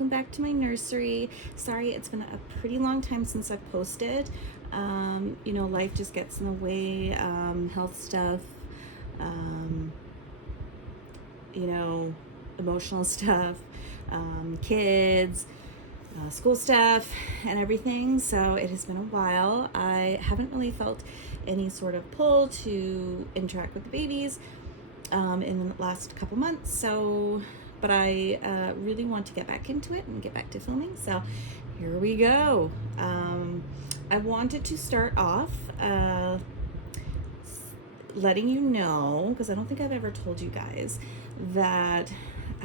welcome back to my nursery. Sorry, it's been a pretty long time since I've posted. Life just gets in the way, health stuff, um, emotional stuff, kids, school stuff, and everything. So it has been a while. I haven't really felt any sort of pull to interact with the babies in the last couple months. But I really want to get back into it and get back to filming. So here we go. I wanted to start off letting you know, because I don't think I've ever told you guys that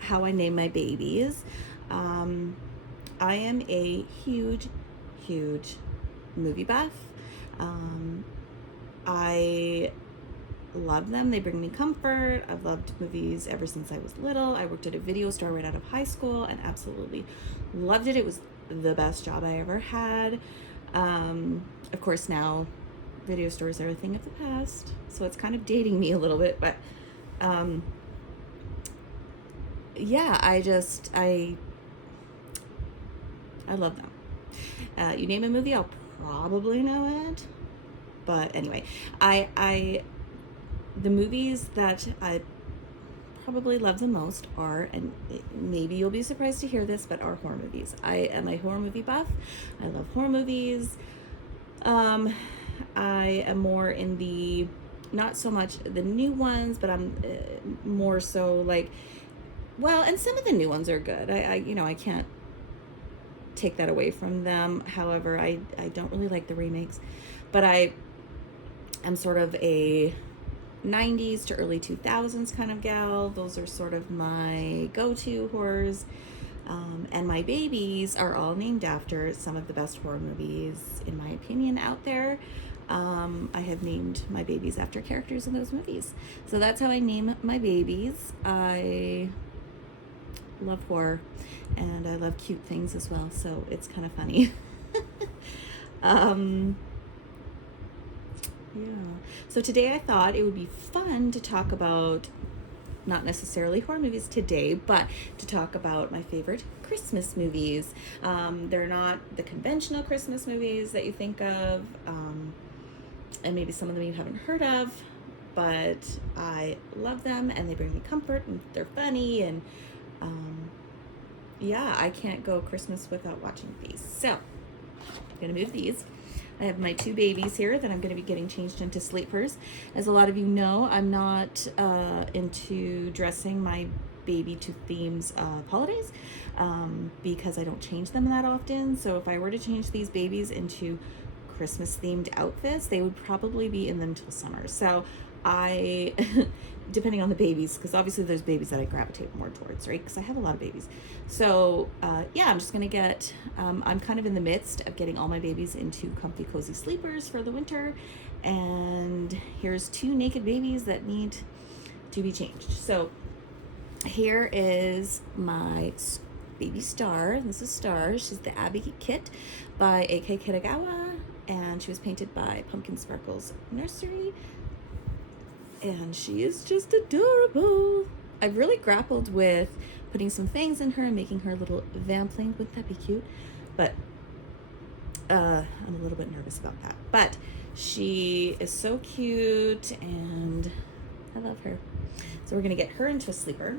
how I name my babies. I am a huge movie buff. I love them. They bring me comfort. I've loved movies ever since I was little. I worked at a video store right out of high school and absolutely loved it. It was the best job I ever had. Of course, now video stores are a thing of the past, so it's kind of dating me a little bit, but yeah, I love them. You name a movie, I'll probably know it. But anyway, the movies that I probably love the most are, and maybe you'll be surprised to hear this, but are horror movies. I am a horror movie buff. I love horror movies. I am more in the, not so much the new ones, but I'm more so like, well, and some of the new ones are good. I can't take that away from them. However, I don't really like the remakes, but I'm sort of a 90s to early 2000s kind of gal. Those are sort of my go-to horrors. And my babies are all named after some of the best horror movies, in my opinion, out there. I have named my babies after characters in those movies. So that's how I name my babies. I love horror and I love cute things as well. So it's kind of funny. Yeah. So today I thought it would be fun to talk about, not necessarily horror movies today, but to talk about my favorite Christmas movies. They're not the conventional Christmas movies that you think of, and maybe some of them you haven't heard of, but I love them and they bring me comfort and they're funny, and yeah, I can't go Christmas without watching these. So I'm gonna move these. I have my two babies here that I'm going to be getting changed into sleepers. As a lot of you know, I'm not into dressing my baby to themes of holidays because I don't change them that often. So if I were to change these babies into Christmas themed outfits, they would probably be in them till summer. So I, depending on the babies, because obviously there's babies that I gravitate more towards, right? Because I have a lot of babies. So yeah, I'm just going to get, I'm kind of in the midst of getting all my babies into comfy, cozy sleepers for the winter. And here's two naked babies that need to be changed. So here is my baby Star. This is Star. She's the Abby Kit by A.K. Kitagawa. And she was painted by Pumpkin Sparkles Nursery. And she is just adorable. I've really grappled with putting some fangs in her and making her a little vampling. Wouldn't that be cute? But I'm a little bit nervous about that. But she is so cute and I love her. So we're going to get her into a sleeper.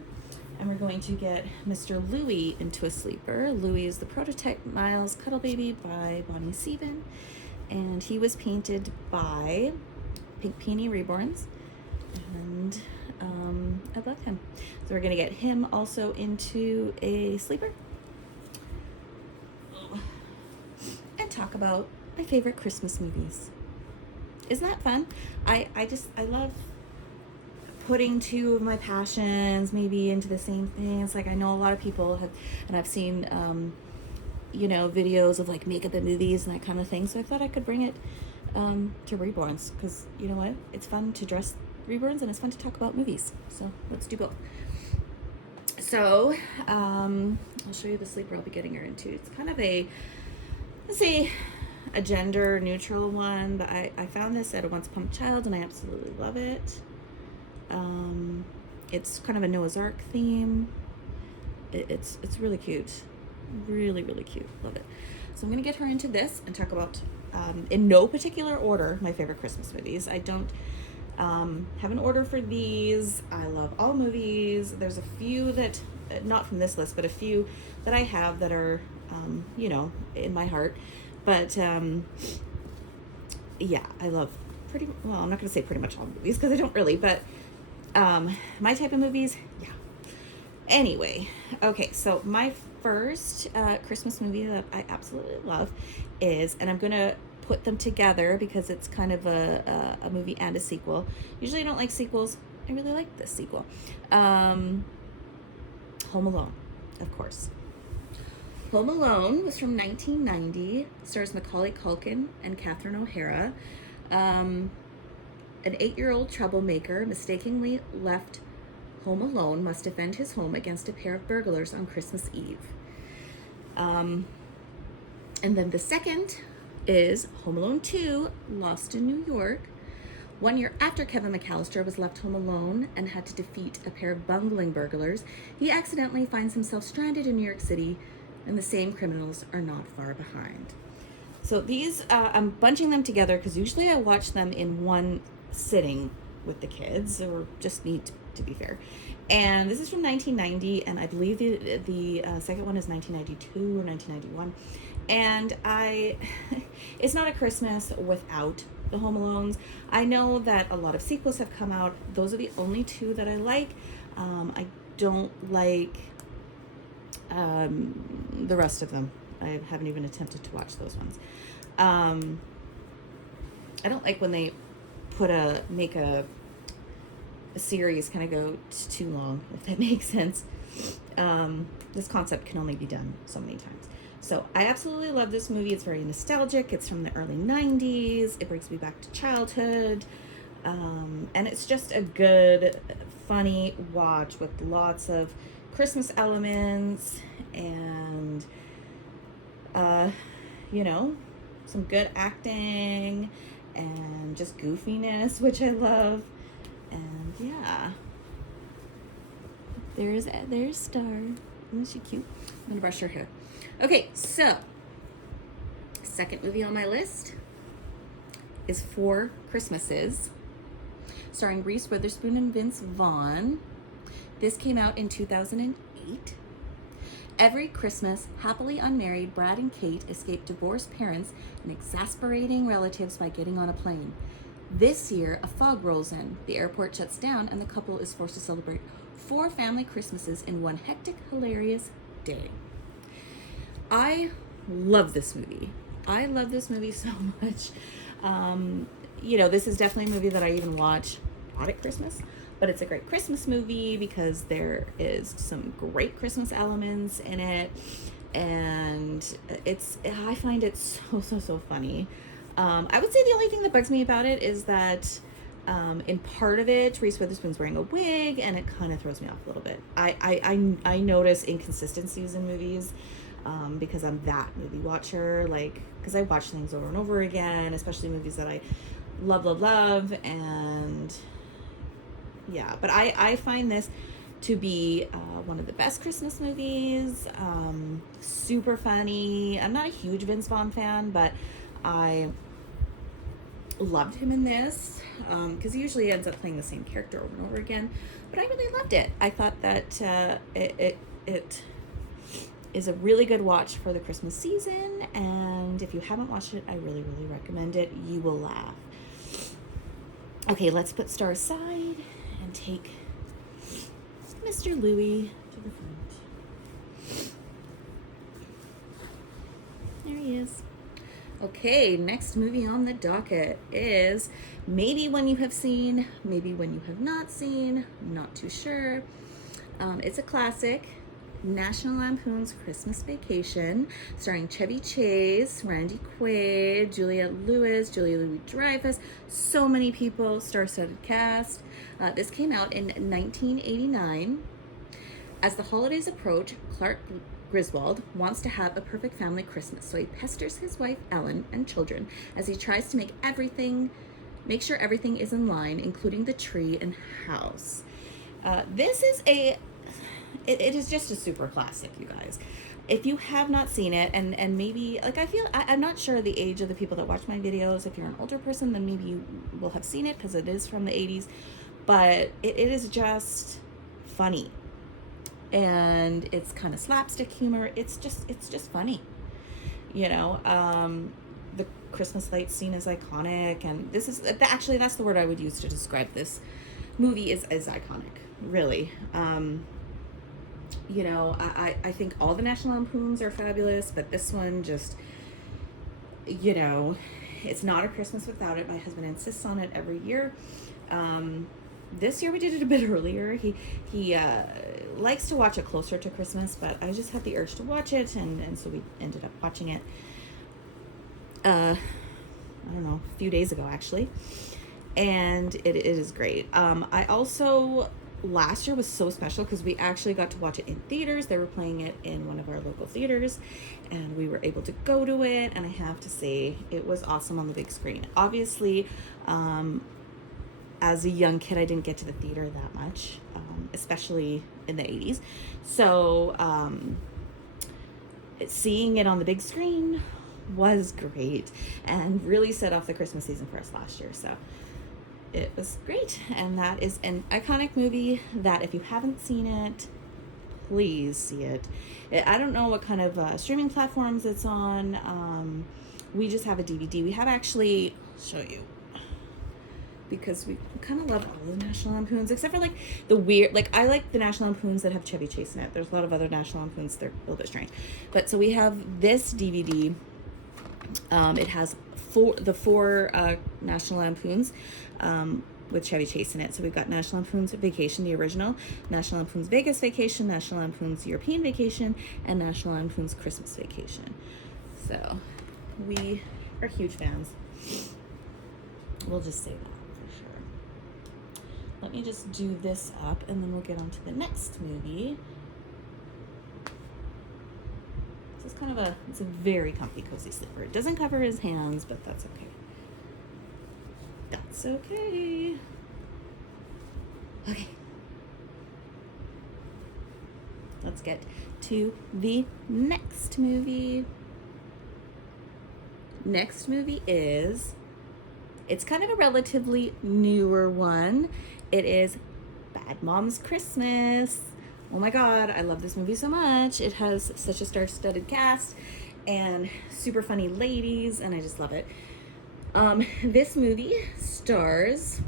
And we're going to get Mr. Louie into a sleeper. Louie is the prototype Miles Cuddle Baby by Bonnie Sieben. And he was painted by Pink Peony Reborns. And I love him. So we're going to get him also into a sleeper. And talk about my favorite Christmas movies. Isn't that fun? I love putting two of my passions maybe into the same thing. It's like I know a lot of people have, and I've seen videos of like makeup and movies and that kind of thing. So I thought I could bring it to Reborns, because you know what? It's fun to dress Reborns and it's fun to talk about movies. So let's do both. So I'll show you the sleeper I'll be getting her into. It's kind of a, let's say, a gender neutral one, but I found this at a Once Upon a Child and I absolutely love it. It's kind of a Noah's Ark theme. It's really cute. Really, really cute. Love it. So I'm going to get her into this and talk about, in no particular order, my favorite Christmas movies. I don't have an order for these. I love all movies. There's a few that, not from this list, but a few that I have that are, you know, in my heart. But yeah, I love well, I'm not going to say pretty much all movies because I don't really, but my type of movies, yeah. Anyway, okay, so my first Christmas movie that I absolutely love is, and I'm going to put them together because it's kind of a movie and a sequel. Usually I don't like sequels. I really like this sequel. Home Alone, of course. Home Alone was from 1990, stars Macaulay Culkin and Catherine O'Hara. An 8-year-old troublemaker mistakenly left home alone must defend his home against a pair of burglars on Christmas Eve. And then the second is Home Alone 2, Lost in New York. 1 year after Kevin McAllister was left home alone and had to defeat a pair of bungling burglars, he accidentally finds himself stranded in New York City, and the same criminals are not far behind. So these, I'm bunching them together because usually I watch them in one sitting with the kids, or just neat, to be fair. And this is from 1990, and I believe the second one is 1992 or 1991. And it's not a Christmas without the Home Alones. I know that a lot of sequels have come out. Those are the only two that I like. I don't like the rest of them. I haven't even attempted to watch those ones. I don't like when they make a series kind of go too long, if that makes sense. This concept can only be done so many times. So I absolutely love this movie. It's very nostalgic. It's from the early 90s. It brings me back to childhood. And it's just a good, funny watch with lots of Christmas elements and, you know, some good acting and just goofiness, which I love. And yeah, there's Star. Isn't she cute? I'm gonna brush her hair. Okay, so second movie on my list is Four Christmases, starring Reese Witherspoon and Vince Vaughn. This came out in 2008. Every Christmas, happily unmarried Brad and Kate escape divorced parents and exasperating relatives by getting on a plane. This year, a fog rolls in, the airport shuts down, and the couple is forced to celebrate 4 family Christmases in one hectic, hilarious day. I love this movie. I love this movie so much. You know, this is definitely a movie that I even watch not at Christmas, but it's a great Christmas movie because there is some great Christmas elements in it, and I find it so funny. I would say the only thing that bugs me about it is that in part of it, Reese Witherspoon's wearing a wig, and it kind of throws me off a little bit. I notice inconsistencies in movies because I'm that movie watcher, like, because I watch things over and over again, especially movies that I love, and yeah, but I find this to be one of the best Christmas movies. Super funny. I'm not a huge Vince Vaughn fan, but I loved him in this because he usually ends up playing the same character over and over again, but I really loved it. I thought that it is a really good watch for the Christmas season, and if you haven't watched it, I really recommend it. You will laugh. Okay, let's put Star aside and take Mr. Louie to the front. There he is. Okay, next movie on the docket is maybe one you have seen, maybe one you have not seen, I'm not too sure. It's a classic, National Lampoon's Christmas Vacation, starring Chevy Chase, Randy Quaid, Juliette Lewis, Julia Louis-Dreyfus, so many people, star-studded cast. This came out in 1989. As the holidays approach, Clark Griswold wants to have a perfect family Christmas, so he pesters his wife Ellen and children as he tries to make sure everything is in line, including the tree and house. This is it is just a super classic, you guys. if you have not seen it, and maybe, like, I'm not sure the age of the people that watch my videos. If you're an older person, then maybe you will have seen it because it is from the 80s, but it is just funny, and it's kind of slapstick humor. It's just funny, you know. The Christmas light scene is iconic, and this is actually, that's the word I would use to describe this movie, is iconic, really. You know, I think all the National Lampoons are fabulous, but this one just, you know, it's not a Christmas without it. My husband insists on it every year. This year we did it a bit earlier. He likes to watch it closer to Christmas, but I just had the urge to watch it, and so we ended up watching it, I don't know, a few days ago, actually. And it is great. I also, last year was so special because we actually got to watch it in theaters. They were playing it in one of our local theaters, and we were able to go to it, and I have to say it was awesome on the big screen. Obviously, as a young kid, I didn't get to the theater that much, especially in the 80s. So seeing it on the big screen was great and really set off the Christmas season for us last year. So it was great, and that is an iconic movie that if you haven't seen it, please see it. I don't know what kind of streaming platforms it's on. We just have a DVD. We have actually, I'll show you, because we kind of love all the National Lampoons, except for like the weird, like I like the National Lampoons that have Chevy Chase in it. There's a lot of other National Lampoons, they're a little bit strange. But so we have this DVD. It has the four National Lampoons with Chevy Chase in it. So we've got National Lampoon's Vacation, the original, National Lampoon's Vegas Vacation, National Lampoon's European Vacation, and National Lampoon's Christmas Vacation. So we are huge fans. We'll just say that for sure. Let me just do this up, and then we'll get on to the next movie. This is kind of it's a very comfy, cozy sleeper. It doesn't cover his hands, but that's okay. That's okay. Okay. Let's get to the next movie. Next movie is, it's kind of a relatively newer one. It is Bad Moms Christmas. Oh my God, I love this movie so much. It has such a star-studded cast and super funny ladies, and I just love it. This movie stars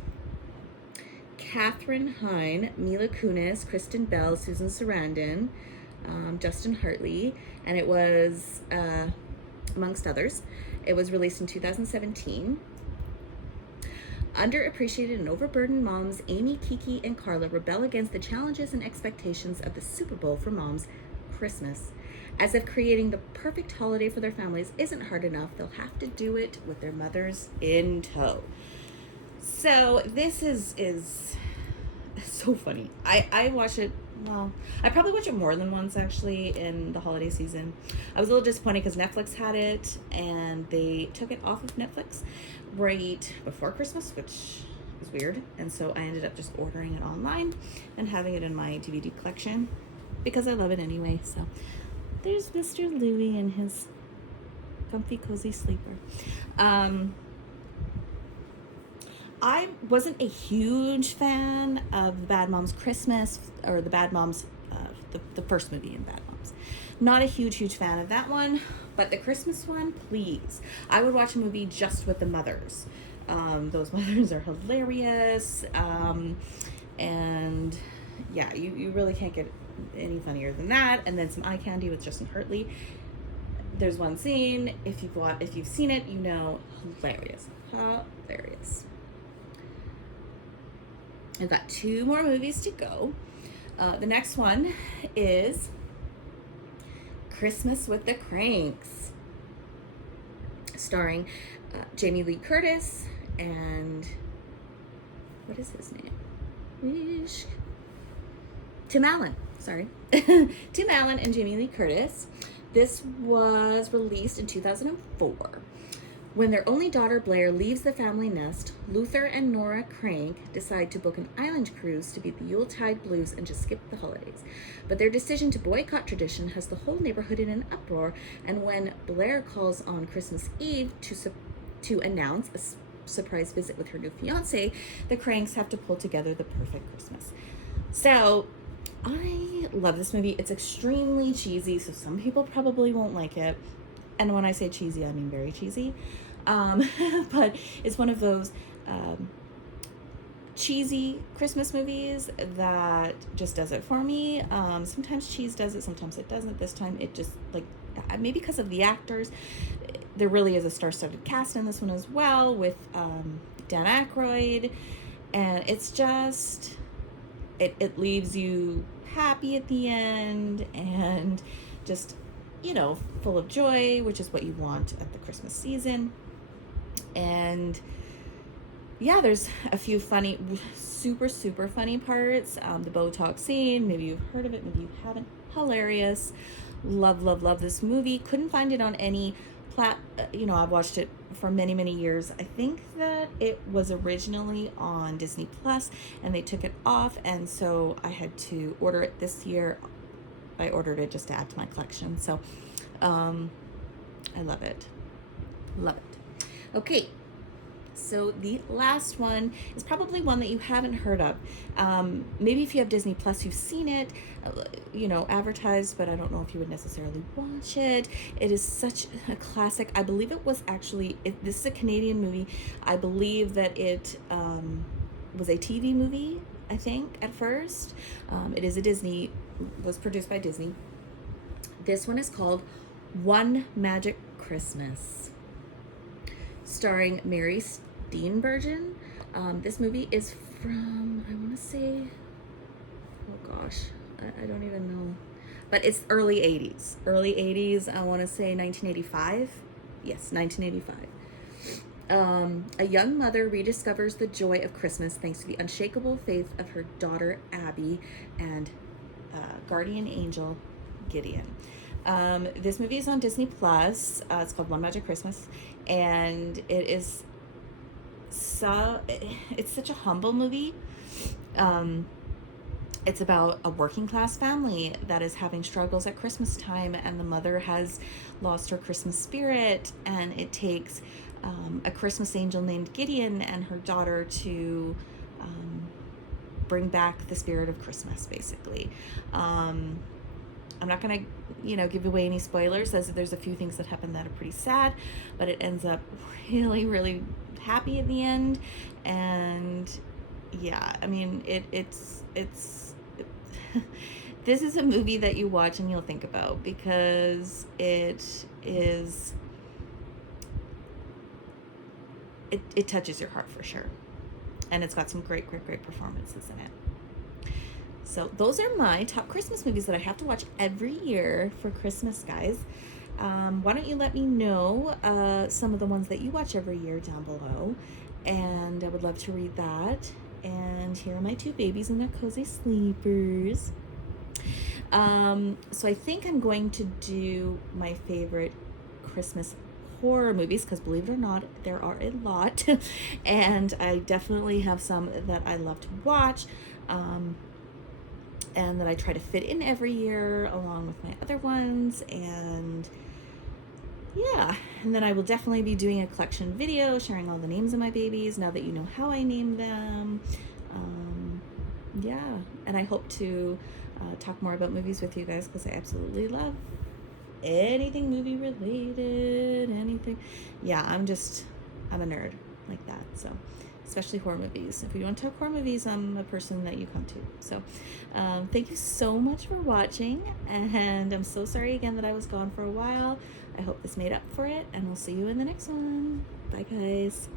Katherine Heign, Mila Kunis, Kristen Bell, Susan Sarandon, Justin Hartley, and it was, amongst others, it was released in 2017. Underappreciated and overburdened moms Amy, Kiki, and Carla rebel against the challenges and expectations of the Super Bowl for moms, Christmas. As if creating the perfect holiday for their families isn't hard enough, they'll have to do it with their mothers in tow. So this is so funny. I watch it, well, I probably watch it more than once actually in the holiday season. I was a little disappointed because Netflix had it and they took it off of Netflix right before Christmas, which is weird. And so I ended up just ordering it online and having it in my DVD collection because I love it anyway. So there's Mr. Louie and his comfy, cozy sleeper. I wasn't a huge fan of the Bad Moms Christmas, or the Bad Moms, the first movie in Bad Moms. Not a huge fan of that one, but the Christmas one, please. I would watch a movie just with the mothers. Those mothers are hilarious. And yeah, you really can't get any funnier than that. And then some eye candy with Justin Hartley. There's one scene, if you've seen it, you know, hilarious. I've got 2 more movies to go. The next one is Christmas with the Cranks, starring Jamie Lee Curtis and, what is his name? Tim Allen, sorry. Tim Allen and Jamie Lee Curtis. This was released in 2004. When their only daughter Blair leaves the family nest, Luther and Nora Crank decide to book an island cruise to beat the Yuletide blues and just skip the holidays. But their decision to boycott tradition has the whole neighborhood in an uproar, and when Blair calls on Christmas Eve to announce a surprise visit with her new fiance, the Cranks have to pull together the perfect Christmas. So, I love this movie. It's extremely cheesy, so some people probably won't like it. And when I say cheesy, I mean very cheesy. But it's one of those cheesy Christmas movies that just does it for me. Sometimes cheese does it, sometimes it doesn't. This time it just, like, maybe because of the actors. There really is a star-studded cast in this one as well, with Dan Aykroyd. And it's just, it leaves you happy at the end and just, you know, full of joy, which is what you want at the Christmas season. And yeah, there's a few funny, super funny parts. The Botox scene, maybe you've heard of it, maybe you haven't. Hilarious. Love this movie. Couldn't find it on any I've watched it for many years. I think that it was originally on Disney Plus and they took it off, and so I had to order it this year. I ordered it just to add to my collection. So I love it. Okay, so the last one is probably one that you haven't heard of. Maybe if you have Disney Plus, you've seen it, advertised, but I don't know if you would necessarily watch it. It is such a classic. I believe it was actually, this is a Canadian movie. I believe that it was a TV movie, I think, at first. It is was produced by Disney. This one is called One Magic Christmas, starring Mary Steenburgen. This movie is from, I want to say, oh gosh, I don't even know, but it's early 80s. I want to say 1985. Yes, 1985. A young mother rediscovers the joy of Christmas thanks to the unshakable faith of her daughter Abby and guardian angel Gideon. This movie is on Disney Plus. It's called One Magic Christmas, and it's such a humble movie. It's about a working class family that is having struggles at Christmas time, and the mother has lost her Christmas spirit, and it takes a Christmas angel named Gideon and her daughter to bring back the spirit of Christmas, basically. I'm not going to, give away any spoilers, as there's a few things that happen that are pretty sad, but it ends up really happy at the end. And yeah, I mean, it's this is a movie that you watch and you'll think about, because it touches your heart for sure. And it's got some great performances in it. So those are my top Christmas movies that I have to watch every year for Christmas, guys. Why don't you let me know some of the ones that you watch every year down below, and I would love to read that. And here are my two babies in their cozy sleepers. So I think I'm going to do my favorite Christmas horror movies, because believe it or not, there are a lot. And I definitely have some that I love to watch, and that I try to fit in every year along with my other ones. And yeah, and then I will definitely be doing a collection video sharing all the names of my babies now that you know how I named them. Yeah, and I hope to talk more about movies with you guys, because I absolutely love anything movie related, anything. Yeah, I'm a nerd like that. So especially horror movies. If you want to talk horror movies, I'm a person that you come to. So thank you so much for watching, and I'm so sorry again that I was gone for a while. I hope this made up for it, and we'll see you in the next one. Bye, guys.